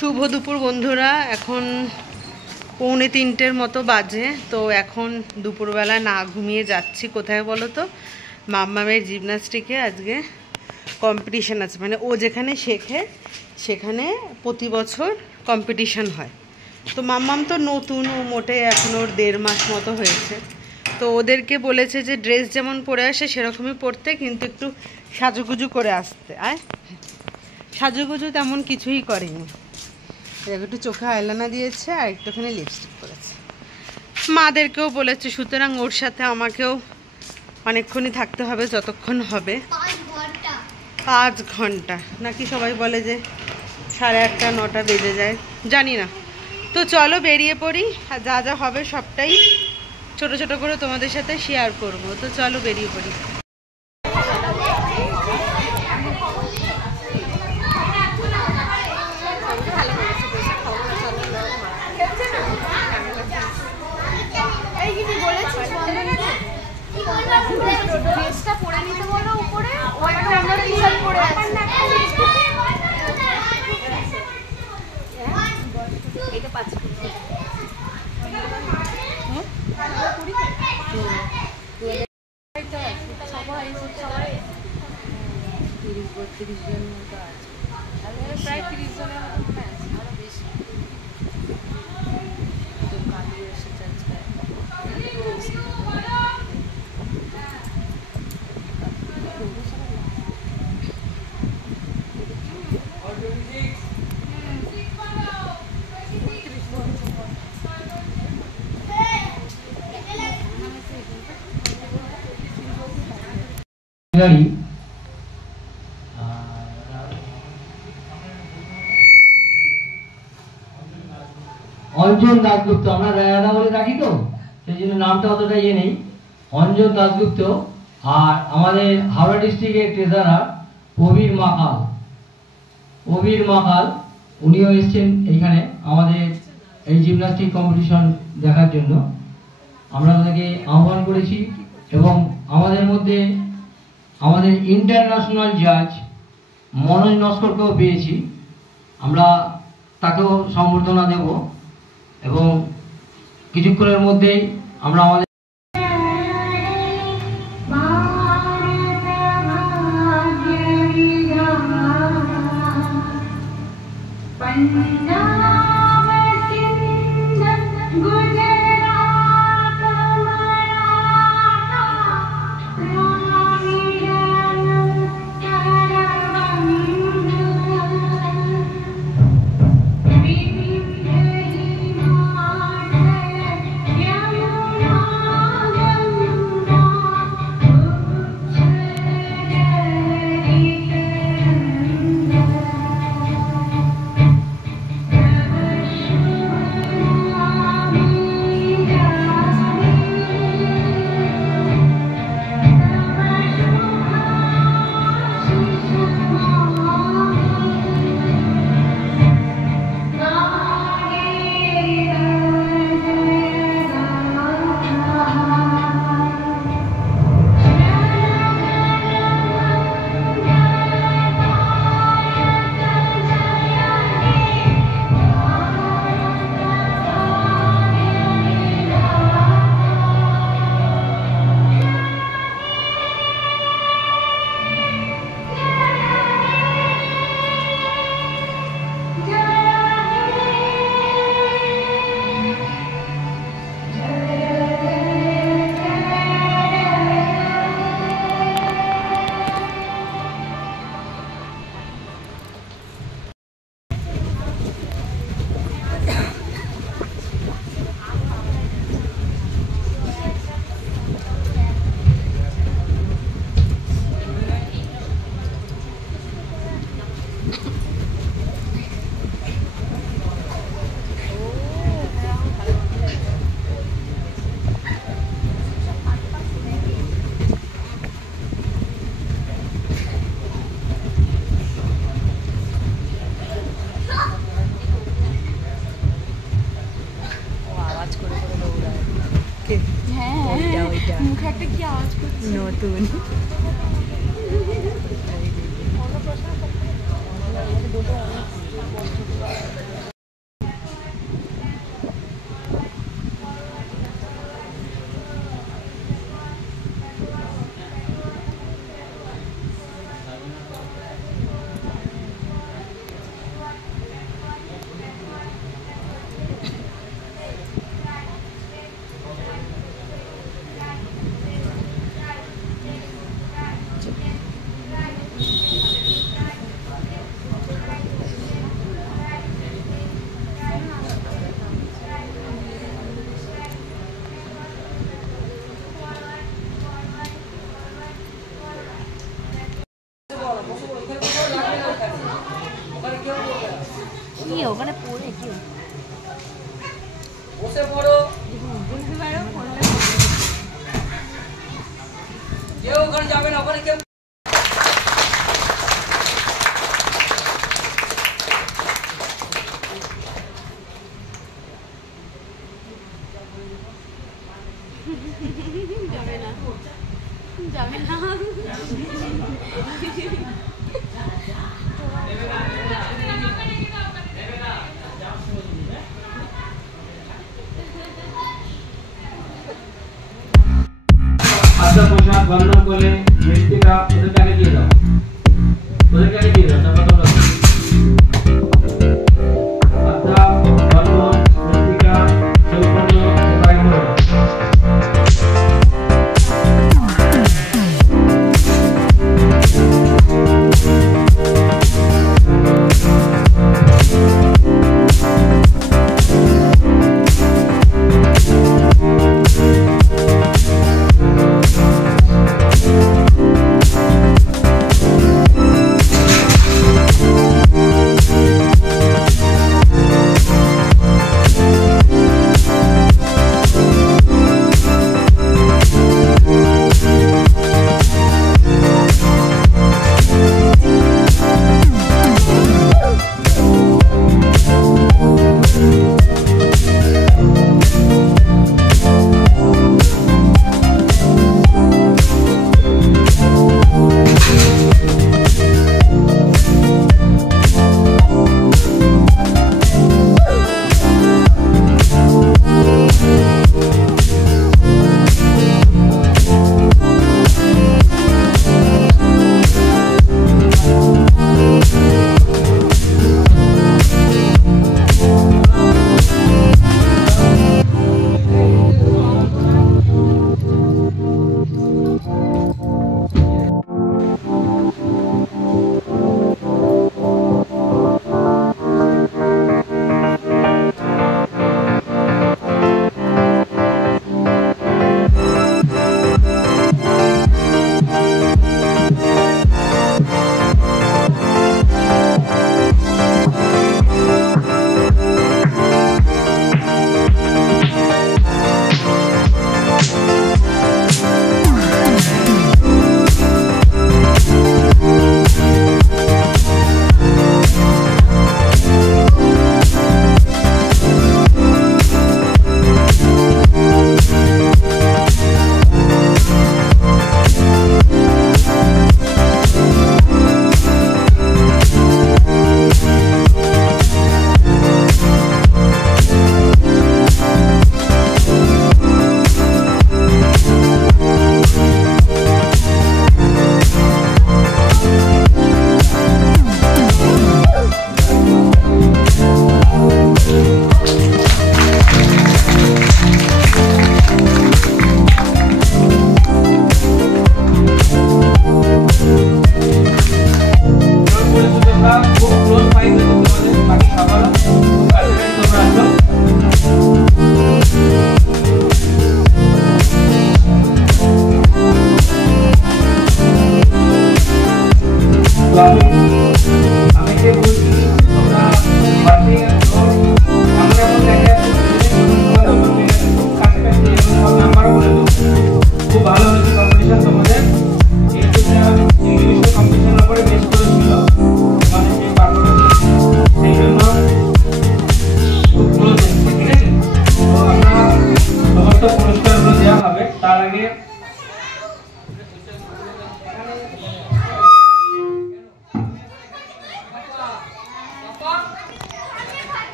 শুভ দুপুর বন্ধুরা। এখন 2:45 মতো বাজে। তো এখন দুপুরবেলা না ঘুমিয়ে যাচ্ছি কোথায় বলো তো, মাম্মামের জিমন্যাস্টিকে আজকে কম্পিটিশান আছে। মানে ও যেখানে শেখে সেখানে প্রতি বছর কম্পিটিশান হয়। তো মাম্মাম তো নতুন, ও মোটে এখন ওর 1.5 মাস মতো হয়েছে। তো ওদেরকে বলেছে যে ড্রেস যেমন পরে আসে সেরকমই পরতে, কিন্তু একটু সাজুগুজু করে আসতে। সাজুগুজু তেমন কিছুই করেনি, একটু চোখে আইলানা দিয়েছে আর একটুখানি লিপস্টিক করেছে। মাদেরকেও বলেছে, সুতরাং ওর সাথে আমাকেও অনেকক্ষণই থাকতে হবে, যতক্ষণ হবে 5 ঘন্টা নাকি সবাই বলে যে 8:30 9টা বেজে যায়, জানি না। তো চলো বেরিয়ে পড়ি, আর যা যা হবে সবটাই ছোট ছোট করে তোমাদের সাথে শেয়ার করব। তো চলো বেরিয়ে পড়ি। ড্রেসটা পরে নিতে বলো উপরে, ওটা আমরা টি-শার্ট পরে আছি। এটা 5 সবাই 30-32 জন মতো আছে, প্রায় 30 জনের মতো মনে আছে, আরো বেশি। তো কালি এসেছে আজকে। অঞ্জন দাশগুপ্ত, আমরা রায়দা বলে ডাকি তো, সেই জন্য নামটা অতটা ইয়ে নেই। অঞ্জন দাশগুপ্ত। আর আমাদের হাওড়া ডিস্ট্রিক্টের ট্রেজারার প্রবীর মাকাল, উনিও এসছেন এইখানে আমাদের এই জিমন্যাস্টিক কম্পিটিশন দেখার জন্য। আমরা ওনাকে আহ্বান করেছি এবং আমাদের মধ্যে আমাদের ইন্টারন্যাশনাল জাজ মনোজ নস্করকেও পেয়েছি। আমরা তাকেও সম্বর্ধনা দেব এবং কিছুক্ষণের মধ্যেই আমরা আমাদের মুখে একটা কি আওয়াজ করছে নতুন। কি ওখানে পড়ে কি বসে পড়ো, বুঝতে পারো পড়লে কেউ ওখানে যাবে না, ওখানে কেউ যাবে না আচ্ছা পোশাক বন্ধন করলে মৃত্তিকা ওদের আগে দিয়ে দাও, ওদেরকে আগে দিয়ে দাও, তারপর তোমরা আচ্ছা বন্ধন মৃত্তিকা সম্পূর্ণ উপায় হলো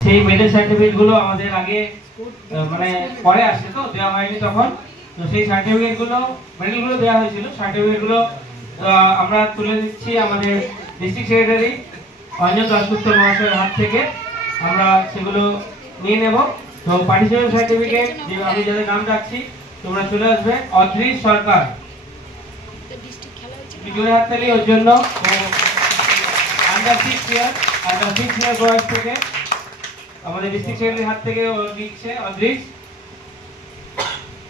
সেই মেডেল সার্টিফিকেট গুলো আমাদের আগে মানে পরে আসে তো দেওয়া হয়নি তখন, তো সেই সার্টিফিকেট গুলো মেডেল গুলো দেওয়া হয়েছিল, সার্টিফিকেট গুলো আমরা তুলে দিচ্ছি আমাদের ডিস্ট্রিক্ট সেক্রেটারি অঞ্জন দাশগুপ্ত মহাশয়ের হাত থেকে, আমরা সেগুলো নিয়ে নেব। তো পার্টিসিপেন্ট সার্টিফিকেট যে আমি যাদের নাম ডাকছি তোমরা চলে আসবে। অদ্রিজ সরকার, জোরে হাততালি ওর জন্য। আন্ডার 6 ইয়ার বয়স থেকে আমাদের ডিস্ট্রিক্ট সেক্রেটারির হাত থেকে ও নিচ্ছে। অদ্রিজ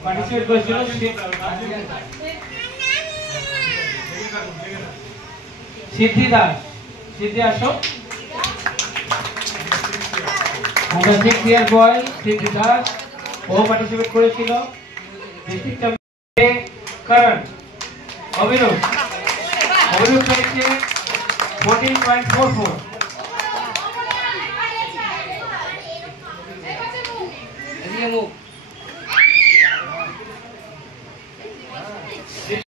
পার্টিসিপেট করেছিল। সিদ্ধি দাস, সিদ্ধি আসো। আন্ডার 6 ইয়ার বয় সিদ্ধি দাস, ও পার্টিসিপেট করেছিল। ডিস্ট্রিক্ট চ্যাম্পিয়ন করণ অভিনব পেয়েছে 14.44। এদিকে মুখ